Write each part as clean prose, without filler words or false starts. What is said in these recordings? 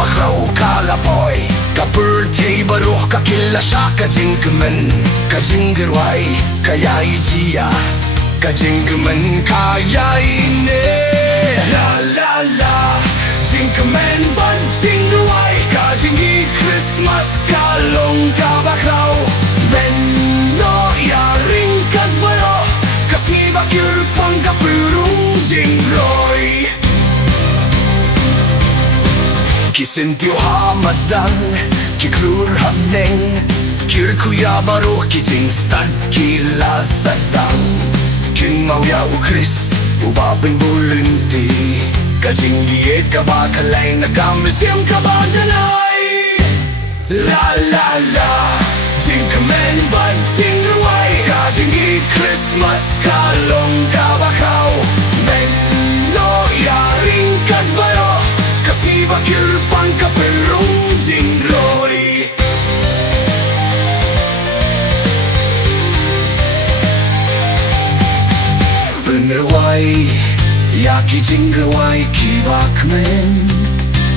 kabakraw kalapoy Ka-birthday baruch kakilasya kajingkemen Kajinggerway kayay jiya Kajingkemen kayay ne La la la Jingkemen ban jinggerway Kajingit Christmas kalong kabakraw Men no yaring kadbaro Kasibak yurpang kapurong jinggroy Kisintiw hamadan Kiklur hamneng Kirkuya baruch kijingstan Kilasatang Kinmawya u Christ Ubabing bulunti Kajingliet kabakalay Nagamisyang kabajanay La la la Jingkemen ban jinggerway Kajingit Christmas kalong kabakaw Men no yaring kadbaro Kasibak yurpang kapurong jinggroy Benerway Yaki jinggerway kibakmen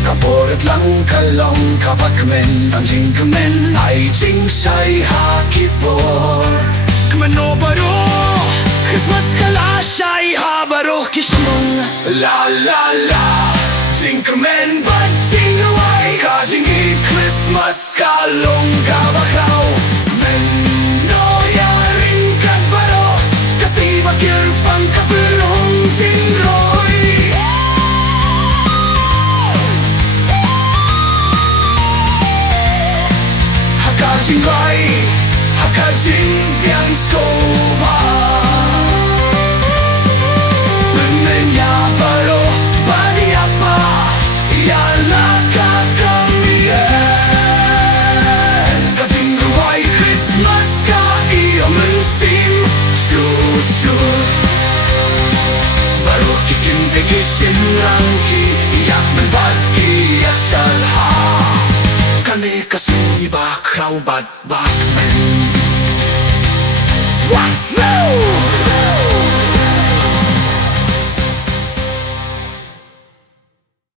Kaporet lang kalong kabakmen Ang jingkemen ay jingsay hakipor Kmeno baro Christmas kalasay habaro kismong La la la Jingkemen ban jinggerway Kajingit Christmas kalong kabakaw Men no yaring kadbaro Kasibak yurpang kapurong jinggroy Hakajingay Hakajing tiang skoba Benenya baro Badiapa Yala kakamien Kajinggerway Christmas ka iyo mensim Shushu Baruch kikintigisin rangki Iyak menbad kiyasalha Kani kasing ibakraw bat bakmen What?